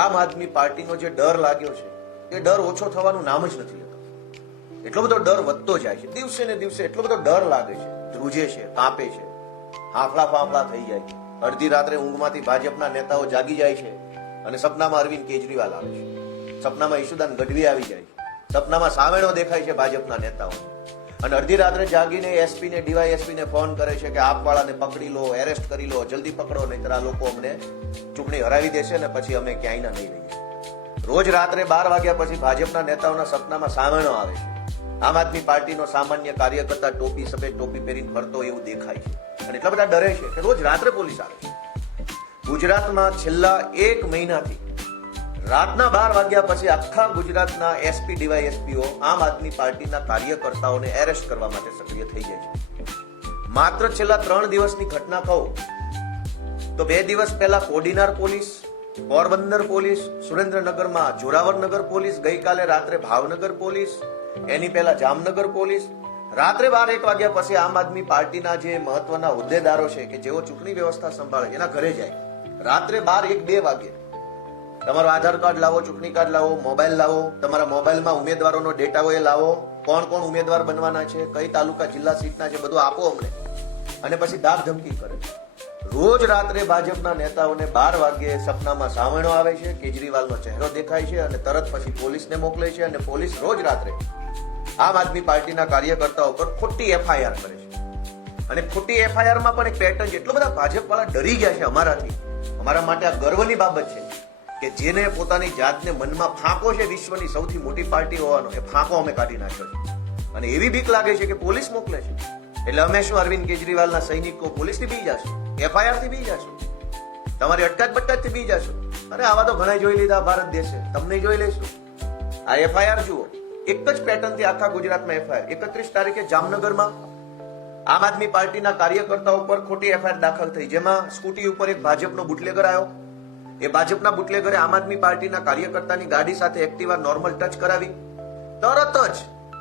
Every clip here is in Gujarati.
આમ આદમી પાર્ટીનો જે ડર લાગ્યો છે એ ડર ઓછો થવાનું નામ જ નથી લેતો. એટલો બધો ડર વધતો જાય છે, દિવસે ને દિવસે એટલો બધો ડર લાગે છે, ધ્રુજે છે, કાંપે છે, હાંફળા ફાંફળા થઈ જાય છે. અડધી રાત્રે ઊંઘમાંથી ભાજપના નેતાઓ જાગી જાય છે અને સપનામાં અરવિંદ કેજરીવાલ આવે છે, સપનામાં ઈશુદાન ગઢવી આવી જાય છે, સપનામાં સાવેણો દેખાય છે ભાજપના નેતાઓ. અને અડધી રાત્રે જાગીને એસપી ને ડીવાયએસપી ને ફોન કરે છે કે આપવાળાને પકડી લો, એરેસ્ટ કરી લો, જલ્દી પકડો, નહીતર આ લોકો અમને ચૂંટણી હરાવી દેશે ને પછી અમે ક્યાંયના નહીં રહીએ. રોજ રાત્રે 12 વાગ્યા પછી ભાજપના નેતાઓના સપનામાં સાવેણો આવે છે. આમ આદમી પાર્ટીનો સામાન્ય કાર્યકર્તા ટોપી સફેદ ટોપી પહેરીને ફરતો એવું દેખાય છે અને એટલા બધા ડરે છે કે રોજ રાત્રે પોલીસ આવે છે. ગુજરાતમાં છેલ્લા 1 મહિનાથી રાતના 12 વાગ્યા પછી આખા ગુજરાતના એસપી ડીવાયએસપીઓ આમ આદમી પાર્ટીના કાર્યકર્તાઓને એરેસ્ટ કરવા માટે સક્રિય થઈ જાય છે. માત્ર છેલ્લા 3 દિવસની ઘટના કહું તો 2 દિવસ પહેલા કોડીનાર પોલીસ, પોરબંદર પોલીસ, સુરેન્દ્રનગરમાં જોરાવરનગર પોલીસ, ગઈકાલે રાત્રે ભાવનગર પોલીસ, એની પહેલા જામનગર પોલીસ. રાત્રે 12-1 વાગ્યા પછી આમ આદમી પાર્ટીના જે મહત્વના હોદ્દેદારો છે કે જેઓ ચૂંટણી વ્યવસ્થા સંભાળે એના ઘરે જાય. રાત્રે 12-1-2 વાગે તમારો આધાર કાર્ડ લાવો, ચૂંટણી કાર્ડ લાવો, મોબાઈલ લાવો, તમારા મોબાઈલમાં ઉમેદવારોનો ડેટા હોય લાવો, કોણ કોણ ઉમેદવાર બનવાના છે, કઈ તાલુકા જિલ્લા સીટના છે, બધું આપો અમને. અને પછી દાબ ધમકી કરે છે. રોજ રાત્રે ભાજપના નેતાઓને 12 વાગ્યે સપનામાં સાવણો આવે છે, કેજરીવાલનો ચહેરો દેખાય છે અને તરત પછી પોલીસને મોકલે છે અને પોલીસ રોજ રાત્રે આમ આદમી પાર્ટીના કાર્યકર્તાઓ પર ખોટી એફઆઈઆર કરે છે. અને ખોટી એફઆઈઆરમાં પણ એક પેટર્ન છે. એટલો બધા ભાજપ વાળા ડરી ગયા છે અમારાથી. અમારા માટે આ ગર્વની બાબત છે કે જેને પોતાની જાતને મનમાં ફાંકો છે વિશ્વની સૌથી મોટી પાર્ટી હોવાનો, એ ફાંકો અમે કાઢી નાખ્યો છે. અને એવી બીક લાગે છે કે પોલીસ મોકલે છે એટલે અમે શું અરવિંદ કેજરીવાલના સૈનિકો પોલીસથી બી જશું, એફઆઈઆર થી બી જશું, તમારી અટકાત બટકાત થી બી જશું. અરે આવા તો ઘણા જોઈ લીધા ભારત દેશે, તમને જોઈ લેશું. આ એફઆઈઆર જુઓ, એક જ પેટર્ન થી આખા ગુજરાતમાં એફઆઈઆર. 31 તારીખે જામનગરમાં આમ આદમી પાર્ટીના કાર્યકર્તાઓ પર ખોટી એફઆઈઆર દાખલ થઈ, જેમાં સ્કૂટી ઉપર એક ભાજપનો બુટલેગર આવ્યો. એ ભાજપના બુટલેગરે આમ આદમી પાર્ટીના કાર્યકર્તાની ગાડી સાથે એક્ટિવા નોર્મલ ટચ કરાવી. તરત જ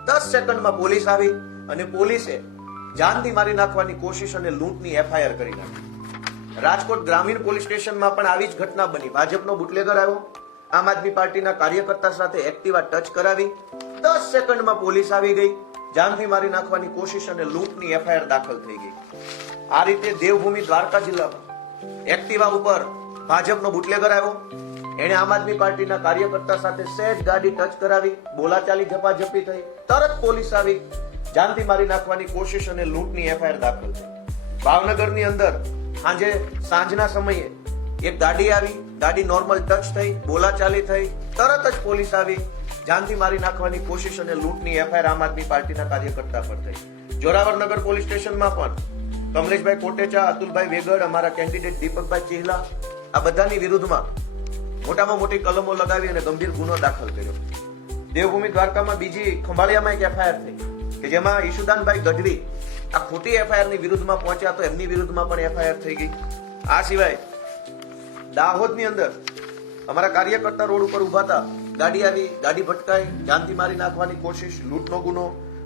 10 સેકન્ડમાં પોલીસ આવી અને પોલીસે જાનથી મારી નાખવાની કોશિશ અને લૂંટની એફઆઈઆર કરી નાખી. રાજકોટ ગ્રામીણ પોલીસ સ્ટેશનમાં પણ આવી જ ઘટના બની. ભાજપનો બુટલેગર આવ્યો, આમ આદમી પાર્ટીના કાર્યકર્તા સાથે એક્ટિવા ટચ કરાવી, 10 સેકન્ડમાં પોલીસ આવી ગઈ, જાનથી મારી નાખવાની કોશિશ અને લૂંટની એફઆઈઆર દાખલ થઈ ગઈ. આ રીતે દેવભૂમિ દ્વારકા જિલ્લામાં એક્ટિવા ઉપર ભાજપનો બુટલેગર આવ્યો, એને આમ આદમી પાર્ટીના કાર્યકર્તા સાથે સહેજ ગાડી ટચ કરાવી, બોલાચાલી ઝપાઝપી થઈ, તરત પોલીસ આવી, જાનથી મારી નાખવાની કોશિશ અને લૂંટની એફઆઈઆર દાખલ થઈ. ભાવનગરની અંદર સાંજના સમયે એક ગાડી આવી, ગાડી નોર્મલ ટચ થઈ, બોલાચાલી થઈ, તરત જ પોલીસ આવી, જાનથી મારી નાખવાની કોશિશ અને લૂંટની એફઆઈઆર આમ આદમી પાર્ટીના કાર્યકર્તા પર થઈ. જોરાવરનગર પોલીસ સ્ટેશનમાં પણ કમલેશભાઈ કોટેચા, અતુલભાઈ વેગડ, અમારા કેન્ડિડેટ દીપકભાઈ ચિહલા, આ બધાની વિરુદ્ધમાં મોટામાં મોટી કલમો લગાવી અને ગંભીર ગુનો દાખલ કર્યો. દેવભૂમિ દ્વારકામાં બીજી ખંભાળિયામાં એક એફઆઈઆર થઈ કે જેમાં ઈશુદાનભાઈ ગઢવી આ ખોટી એફઆઈઆર ની વિરુદ્ધમાં પહોંચ્યા તો એમની વિરુદ્ધમાં પણ એફઆઈઆર થઈ ગઈ. આ સિવાય દાહોદની અંદર અમારા કાર્યકર્તા રોડ ઉપર ઉભા હતા, ગાડી આવી, ગાડી ભટકાઈ, જાનથી મારી નાખવાની કોશિશ, લૂંટનો ગુનો.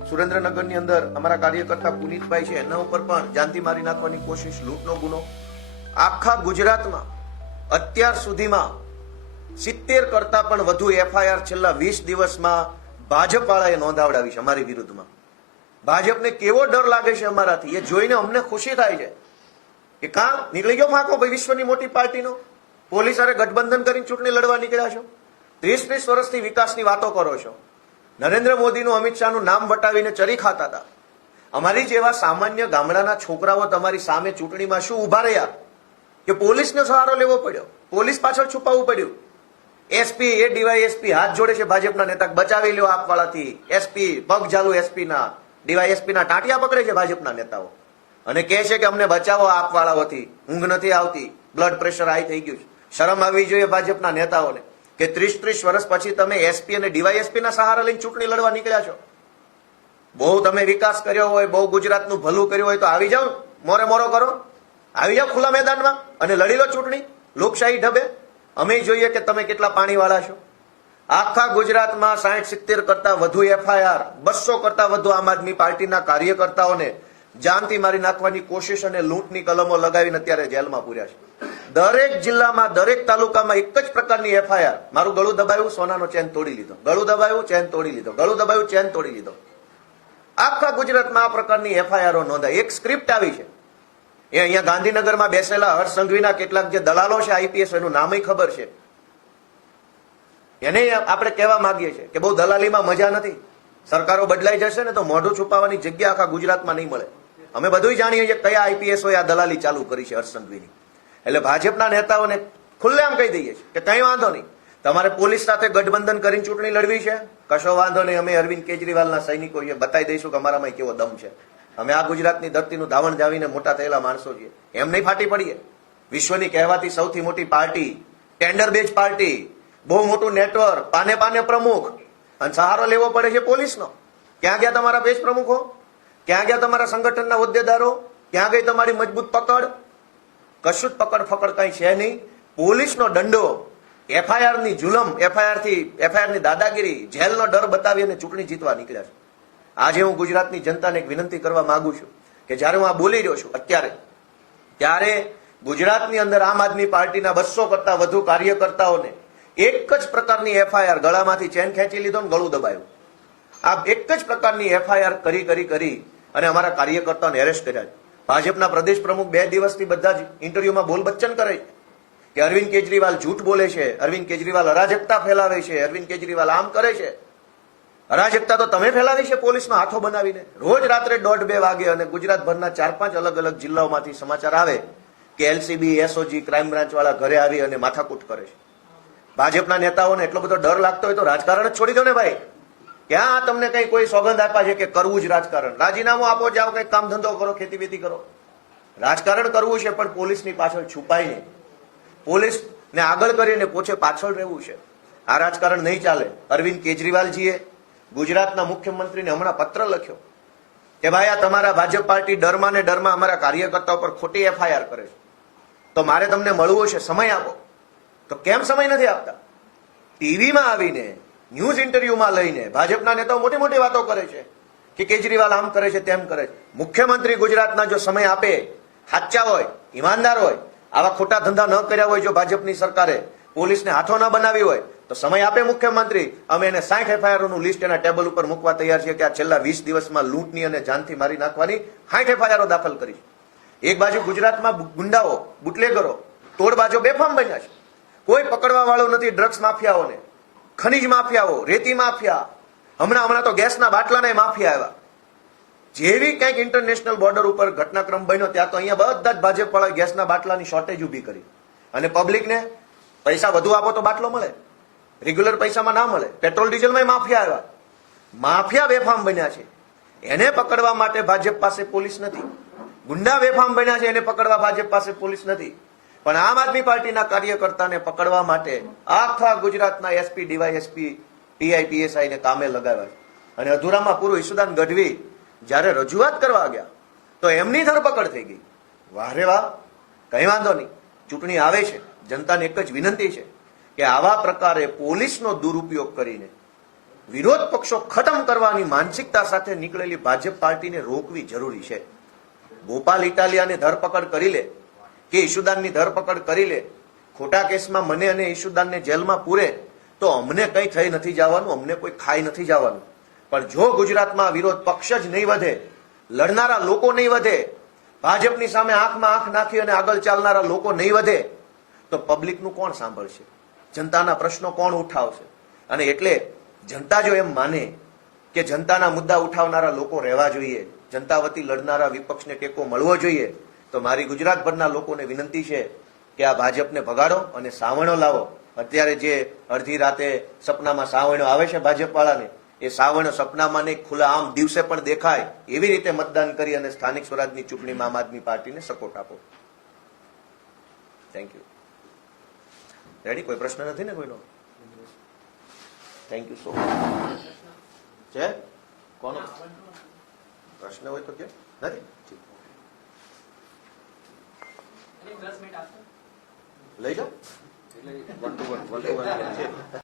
સુરેન્દ્રનગરની અંદર અમારા કાર્યકર્તા પુનિતભાઈ છે, એના ઉપર પણ જાનથી મારી નાખવાની કોશિશ, લૂંટનો ગુનો. આખા ગુજરાતમાં અત્યાર સુધીમાં 70 કરતા પણ વધુ એફઆઈઆર છેલ્લા 20 દિવસમાં ભાજપ વાળાએ નોંધાવડાવી છે અમારી વિરુદ્ધમાં. ભાજપને કેવો ડર લાગે છે અમારાથી, એ જોઈને અમને ખુશી થાય છે કે કામ નીકળી ગયો ફાંકો ભાઈ વિશ્વની મોટી પાર્ટીનો. પોલીસ સાથે ગઠબંધન કરીને ચૂંટણી લડવા નીકળ્યા છો, 30 વર્ષથી વિકાસની વાતો કરો છો. નરેન્દ્ર મોદીનું, અમિત શાહનું નામ વટાવીને ચરી ખાતા હતા. અમારી જેવા સામાન્ય ગામડાના છોકરાઓ તમારી સામે ચૂંટણીમાં શું ઉભા રહ્યા કે પોલીસનો સહારો લેવો પડ્યો, પોલીસ પાછળ છુપાવવું પડ્યું. એસપી એ ડીવાયએસપી હાથ જોડે છે ભાજપના નેતા, બચાવી લ્યો આપવાળાથી. એસપી પગ ચાલુ, એસપી ના ડીવાયએસપી ના ટાંટિયા પકડે છે ભાજપના નેતાઓ અને કહે છે કે અમને બચાવો આપવાળાઓથી, ઊંઘ નથી આવતી, બ્લડ પ્રેશર હાઈ થઈ ગયું છે. શરમ આવવી જોઈએ ભાજપના નેતાઓને કે 30 વર્ષ પછી તમે એસપી અને ડીવાયએસપી ના સહારા લઈને ચૂંટણી લડવા નીકળ્યા છો. બહુ તમે વિકાસ કર્યો હોય, બહુ ગુજરાતનું ભલું કર્યું હોય તો આવી જાઓ, મોરે મોરો કરો, આવી જાઓ ખુલ્લા મેદાનમાં અને લડી લો ચૂંટણી લોકશાહી ઢબે. અમે જોઈએ કે તમે કેટલા પાણીવાળા છો. આખા ગુજરાતમાં 60-70 કરતા વધુ એફઆઈઆર, 200 કરતા વધુ આમ આદમી પાર્ટીના કાર્યકર્તાઓને જાનથી મારી નાખવાની કોશિશ અને લૂંટની કલમો લગાવીને અત્યારે જેલમાં પૂર્યા છે. દરેક જિલ્લામાં દરેક તાલુકામાં એક જ પ્રકારની એફઆઈઆર, મારું ગળું દબાયું, સોનાનો ચેન તોડી લીધો, ગળું દબાયું, ચેન તોડી લીધો, ગળું દબાયું, ચેન તોડી લીધો. આખા ગુજરાતમાં આ પ્રકારની એફઆઈઆરો નોંધાય. એક સ્ક્રિપ્ટ આવી છે. એ અહીંયા ગાંધીનગરમાં બેસેલા હર્ષ સંઘવીના કેટલાક જે દલાલો છે આઈપીએસ, એનું નામ ખબર છે. એને આપણે કહેવા માંગીએ છીએ કે બહુ દલાલીમાં મજા નથી. સરકારો બદલાઈ જશે ને તો મોઢું છુપાવવાની જગ્યા આખા ગુજરાતમાં નહીં મળે. અમે બધું જાણીએ છીએ કયા આઈપીએસઓએ આ દલાલી ચાલુ કરી છે હર્ષ સંઘવીની. એટલે ભાજપના નેતાઓને ખુલ્લેઆમ કહી દઈએ છીએ કે કઈ વાંધો નહીં, તમારે પોલીસ સાથે ગઠબંધન કરીને ચૂંટણી લડવી છે, કશો વાંધો નહીં. અમે અરવિંદ કેજરીવાલના સૈનિકો છીએ, બતાવી દઈશું કે અમારામાં કેવો દમ છે. અમે આ ગુજરાતની ધરતીનું ધાવણ જાવીને મોટા થયેલા માણસો છીએ. એમ નહીં ફાટી પડીએ. વિશ્વની કહેવાતી સૌથી મોટી પાર્ટી, ટેન્ડર બેઝ પાર્ટી, બહુ મોટું નેટવર્ક, પાને પાને પ્રમુખ, અને સહારો લેવો પડે છે પોલીસનો. ક્યાં ગયા તમારા પેજ પ્રમુખો? ક્યાં ગયા તમારા સંગઠનના હોદ્દેદારો? ક્યાં ગઈ તમારી મજબૂત પકડ? કશું જ પકડ ફકડ કઈ છે નહીં. પોલીસનો દંડો, એફઆઈઆર ની જુલમ, એફઆઈઆર ની દાદાગીરી, જેલનો ડર બતાવી અને ચૂંટણી જીતવા નીકળ્યા છે. આજે હું ગુજરાતની જનતાને એક વિનંતી કરવા માંગુ છું કે જયારે હું આ બોલી રહ્યો છું અત્યારે, ત્યારે ગુજરાતની અંદર આમ આદમી પાર્ટીના 200 કરતા વધુ કાર્યકર્તાઓને એક જ પ્રકારની એફઆઈઆર, ગળામાંથી ચેન ખેંચી લીધો ને ગળું દબાયું. આ એક જ પ્રકારની એફઆઈઆર કરી અને અમારા કાર્યકર્તાઓને એરેસ્ટ કર્યા છે. ભાજપના પ્રદેશ પ્રમુખ 2 દિવસથી બધા જ ઇન્ટરવ્યુમાં બોલ બચ્ચન કરે છે કે અરવિંદ કેજરીવાલ જૂઠ બોલે છે, અરવિંદ કેજરીવાલ અરાજકતા ફેલાવે છે, અરવિંદ કેજરીવાલ આમ કરે છે. અરાજકતા તો તમે ફેલાવી છે પોલીસમાં હાથો બનાવીને. રોજ રાત્રે 1:30-2 વાગે અને ગુજરાતભરના 4-5 અલગ અલગ જિલ્લાઓમાંથી સમાચાર આવે કે એલસીબી, એસઓજી, ક્રાઇમ બ્રાન્ચ વાળા ઘરે આવી અને માથાકૂટ કરે છે. ભાજપના નેતાઓને એટલો બધો ડર લાગતો હોય તો રાજકારણ જ છોડી દો ને ભાઈ. ક્યાં તમને કઈ કોઈ સોગંદ આપ્યા છે કે કરવું જ રાજકારણ? રાજીનામું આપો, જાઓ કઈ કામ ધંધો કરો, ખેતી વેતી કરો. રાજકારણ કરવું છે પણ પોલીસની પાછળ છુપાઈને, પોલીસને આગળ કરીને પોછે પાછળ રહેવું છે. આ રાજકારણ નહીં ચાલે. અરવિંદ કેજરીવાલજીએ ગુજરાતના મુખ્યમંત્રીને હમણાં પત્ર લખ્યો કે ભાઈ આ તમારા ભાજપ પાર્ટી ડરમાં ને ડરમાં અમારા કાર્યકર્તાઓ પર ખોટી એફઆઈઆર કરે છે, તો મારે તમને મળવું છે, સમય આપો. તો કેમ સમય નથી આપતા? ટીવીમાં આવીને, ન્યૂઝ ઇન્ટરવ્યુમાં લઈને ભાજપના નેતાઓ મોટી મોટી વાતો કરે છે કે કેજરીવાલ આમ કરે છે, તેમ કરે છે. મુખ્યમંત્રી ગુજરાતના જો સમય આપે, સાચા હોય, ઈમાનદાર હોય, આવા ખોટા ધંધા ન કર્યા હોય, જો ભાજપની સરકારે પોલીસને હાથો ન બનાવી હોય તો સમય આપે મુખ્યમંત્રી. અમે એને 60 એફઆઈઆરનું લિસ્ટ એના ટેબલ ઉપર મૂકવા તૈયાર છીએ કે આ છેલ્લા 20 દિવસમાં લૂંટની અને જાનથી મારી નાખવાની 60 એફઆઈઆરો દાખલ કરી છે. એક બાજુ ગુજરાતમાં ગુંડાઓ, બુટલેગરો, તોડબાજો બેફામ બન્યા છે. કોઈ પકડવા વાળો નથી. ડ્રગ્સ માફિયાઓને, ખનીજ માફિયાઓ, રેતી માફિયા, હમણાં તો ગેસના બાટલાના માફિયા આવ્યા. જેવી કંઈક ઇન્ટરનેશનલ બોર્ડર ઉપર ઘટનાક્રમ બન્યો ત્યાં તો અહીંયા બધા જ ભાજપ વાળા ગેસના બાટલાની શોર્ટેજ ઉભી કરી અને પબ્લિકને પૈસા વધુ આપો તો બાટલો મળે, રેગ્યુલર પૈસામાં ના મળે. પેટ્રોલ ડીઝલમાં માફિયા આવ્યા. માફિયા બેફામ બન્યા છે. એને પકડવા માટે ભાજપ પાસે પોલીસ નથી. ગુંડા બેફામ બન્યા છે, એને પકડવા ભાજપ પાસે પોલીસ નથી. પણ આમ આદમી પાર્ટીના કાર્યકર્તાને પકડવા માટે આખા ગુજરાતના એસપી, ડીવાયએસપી, ટીઆઈ, પીએસઆઈ ને કામે લગાવ્યા છે. અને અધૂરામાં પૂરું ઈશુદાન ગઢવી જયારે રજૂઆત કરવા ગયા તો એમની ધરપકડ થઈ ગઈ. વાહ રે વાહ, કઈ વાંધો નહીં. ચૂંટણી આવે છે, જનતાને એક જ વિનંતી છે કે આવા પ્રકારે પોલીસનો દુરુપયોગ કરીને વિરોધ પક્ષો ખતમ કરવાની માનસિકતા સાથે નીકળેલી ભાજપ પાર્ટીને રોકવી જરૂરી છે. ગોપાલ ઇટાલિયાની ધરપકડ કરી લે કે ઈશુદાનની ધરપકડ કરી લે, ખોટા કેસમાં મને અને ઈશુદાનને જેલમાં પૂરે તો અમને કઈ થઈ નથી જવાનું, અમને કોઈ ખાઈ નથી જવાનું. પણ જો ગુજરાતમાં વિરોધ પક્ષ જ નહીં વધે, લડનારા લોકો નહીં વધે, ભાજપની સામે આંખમાં આંખ નાખી અને આગળ ચાલનારા લોકો નહીં વધે તો પબ્લિકનું કોણ સાંભળશે? જનતાના પ્રશ્નો કોણ ઉઠાવશે? અને એટલે જનતા જો એમ માને કે જનતાના મુદ્દા ઉઠાવનારા લોકો રહેવા જોઈએ, જનતા વતી લડનારા વિપક્ષને ટેકો મળવો જોઈએ, તો મારી ગુજરાતભરના લોકોને વિનંતી છે કે આ ભાજપને ભગાડો અને સાવણો લાવો. અત્યારે જે અડધી રાતે સપનામાં સાવણો આવે છે ભાજપ વાળાને, એ સાવણો સપનામાં નહીં, ખુલ્લા આમ દિવસે પણ દેખાય એવી રીતે મતદાન કરી અને સ્થાનિક સ્વરાજની ચૂંટણીમાં આમ આદમી પાર્ટીને સપોર્ટ આપો. Thank you. રેડી? કોઈ પ્રશ્ન નથી ને કોઈનો? Thank you so much. છે કોનો પ્રશ્ન હોય તો કે નથી? લઈ જાઓ. 1 to 1 છે.